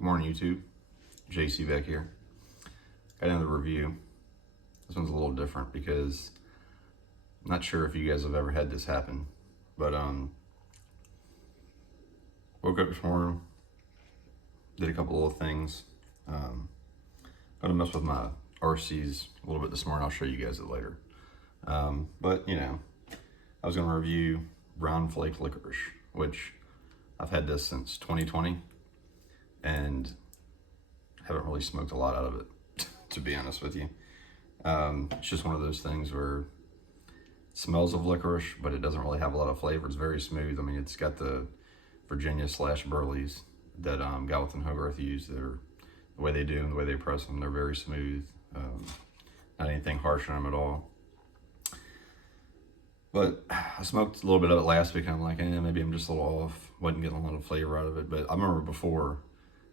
Good morning, YouTube. JC back here. Got another review. This one's a little different because I'm not sure if you guys have ever had this happen, but woke up this morning, did a couple little things. Gonna mess with my RCs a little bit this morning. I'll show you guys it later. But you know, I was gonna review brown flake licorice, which I've had this since 2020 and haven't really smoked a lot out of it, to be honest with you. It's just one of those things where it smells of licorice, but it doesn't really have a lot of flavor. It's very smooth. I mean, it's got the Virginia / Burleys that Gawith and Hoggarth use. They're the way they do and the way they press them, they're very smooth. Not anything harsh on them at all. But I smoked a little bit of it last week and I'm like, maybe I'm just a little off. Wasn't getting a lot of flavor out of it. But I remember before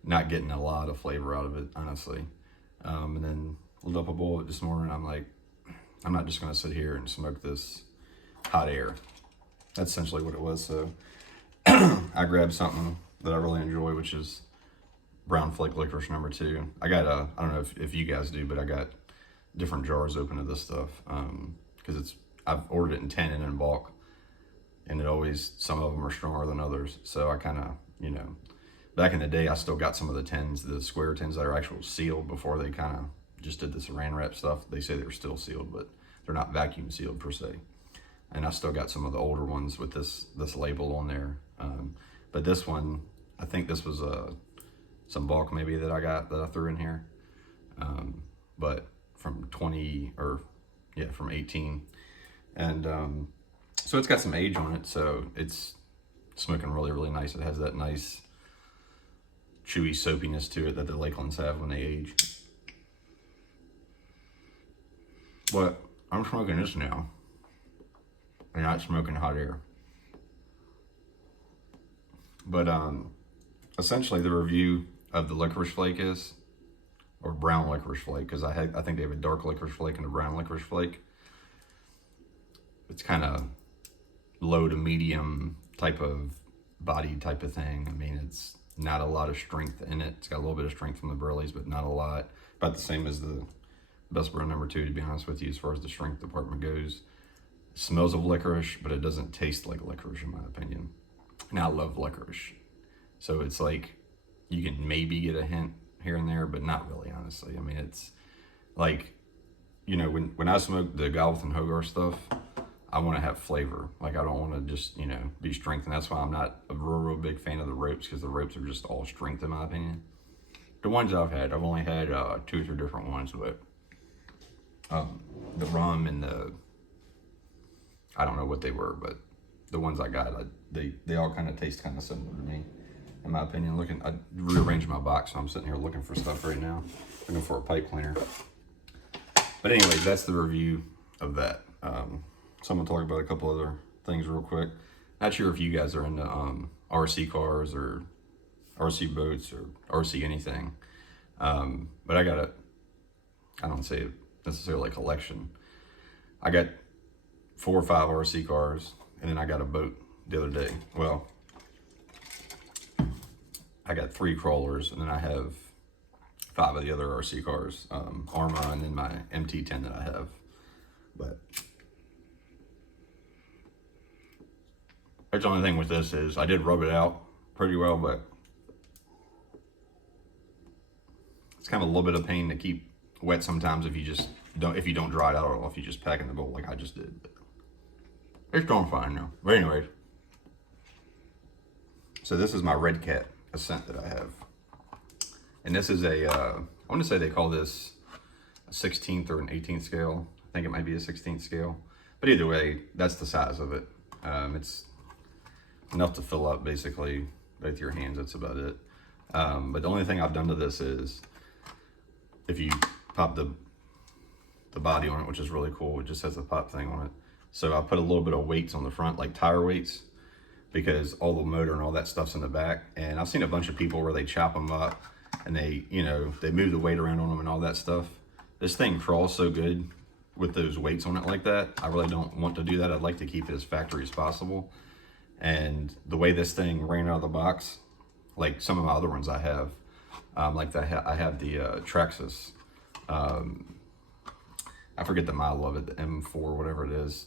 not getting a lot of flavor out of it, honestly. And then lit up a bowl of it this morning. I'm like, I'm not just gonna sit here and smoke this hot air. That's essentially what it was. So I grabbed something that I really enjoy, which is brown flake licorice number 2. I got I don't know if you guys do, but I got different jars open of this stuff because I've ordered it in 10 and in bulk, and some of them are stronger than others. So I kind of, you know, back in the day, I still got some of the tins, the square tins that are actual sealed before they kind of just did the saran wrap stuff. They say they're still sealed, but they're not vacuum sealed per se. And I still got some of the older ones with this label on there. But this one, I think this was some bulk maybe that I threw in here. But from from 18. And so it's got some age on it, so it's smoking really, really nice. It has that nice chewy soapiness to it that the Lakelands have when they age. But I'm smoking this now. I'm not smoking hot air. But essentially the review of the licorice flake is, or brown licorice flake, because I think they have a dark licorice flake and a brown licorice flake. It's kind of low to medium type of body type of thing. I mean, it's not a lot of strength in it. It's got a little bit of strength from the Burleys, but not a lot. About the same as the best brown number 2, to be honest with you, as far as the strength department goes. It smells of licorice, but it doesn't taste like licorice, in my opinion. And I love licorice. So it's like, you can maybe get a hint here and there, but not really, honestly. I mean, it's like, you know, when I smoke the Gawith and Hoggarth stuff, I want to have flavor. Like, I don't want to just, you know, be strength. And that's why I'm not a real big fan of the ropes, because the ropes are just all strength, in my opinion. The ones I've had, I've only had 2 or 3 different ones, but the rum and I don't know what they were, but the ones I got, they all kind of taste kind of similar to me, in my opinion. I rearranged my box, so I'm sitting here looking for stuff right now, looking for a pipe cleaner. But anyway, that's the review of that. So I'm gonna talk about a couple other things real quick. Not sure if you guys are into RC cars or RC boats or RC anything, but I don't say necessarily a collection. I got 4 or 5 RC cars, and then I got a boat the other day. Well, I got 3 crawlers, and then I have 5 of the other RC cars, Arma, and then my MT10 that I have. But the only thing with this is I did rub it out pretty well, but it's kind of a little bit of pain to keep wet sometimes if you don't dry it out, or if you just pack in the bowl like I just did. But it's going fine now. But anyway, so this is my Red Cat Ascent that I have, and this is I want to say they call this a 16th or an 18th scale. I think it might be a 16th scale, but either way, that's the size of it. It's enough to fill up basically both your hands. That's about it. But the only thing I've done to this is, if you pop the body on it, which is really cool, it just has a pop thing on it. So I put a little bit of weights on the front, like tire weights, because all the motor and all that stuff's in the back. And I've seen a bunch of people where they chop them up and they move the weight around on them and all that stuff. This thing crawls so good with those weights on it like that. I really don't want to do that. I'd like to keep it as factory as possible. And the way this thing ran out of the box, like some of my other ones I have, Like I have the Traxxas. I forget the model of it, the M4, whatever it is.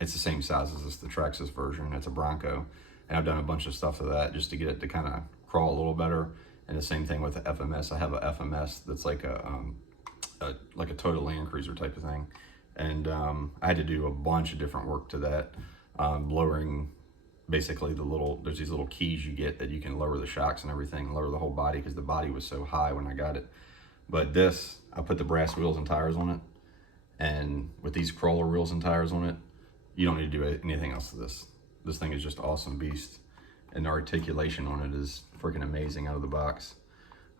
It's the same size as the Traxxas version. It's a Bronco. And I've done a bunch of stuff to that just to get it to kind of crawl a little better. And the same thing with the FMS. I have a FMS that's like a total Land Cruiser type of thing. And I had to do a bunch of different work to that, lowering basically there's these little keys you get that you can lower the shocks and everything, lower the whole body, because the body was so high when I got it. But this, I put the brass wheels and tires on it, and with these crawler wheels and tires on it, you don't need to do anything else to this. This thing is just awesome beast, and the articulation on it is freaking amazing out of the box.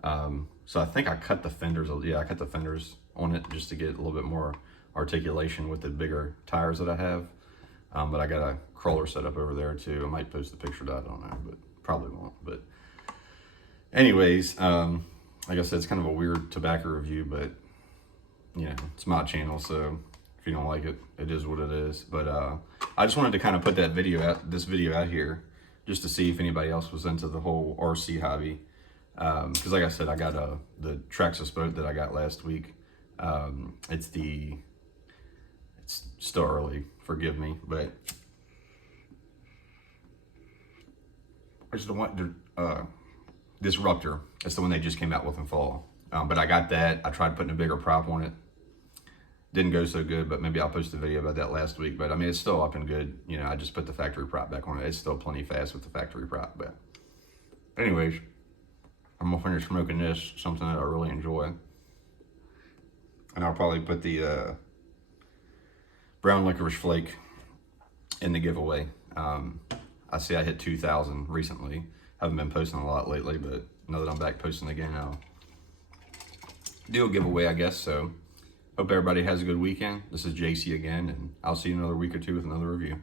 So I think I cut the fenders. Yeah, I cut the fenders on it just to get a little bit more articulation with the bigger tires that I have. But I got a crawler set up over there too. I might post a picture of that, I don't know, but probably won't. But anyways, like I said, it's kind of a weird tobacco review, but you know, it's my channel, so if you don't like it, it is what it is. But I just wanted to kind of put this video out here just to see if anybody else was into the whole RC hobby. Because like I said, I got the Traxxas boat that I got last week. It's still early, forgive me, but it's the one, Disruptor. It's the one they just came out with in fall. But I got that. I tried putting a bigger prop on it. Didn't go so good, but maybe I'll post a video about that last week. But I mean, it's still up and good. You know, I just put the factory prop back on it. It's still plenty fast with the factory prop. But anyways, I'm gonna finish smoking this, something that I really enjoy. And I'll probably put the brown licorice flake in the giveaway. I see I hit 2,000 recently. Haven't been posting a lot lately, but now that I'm back posting again, I'll do a giveaway, I guess. So hope everybody has a good weekend. This is JC again, and I'll see you in another week or two with another review.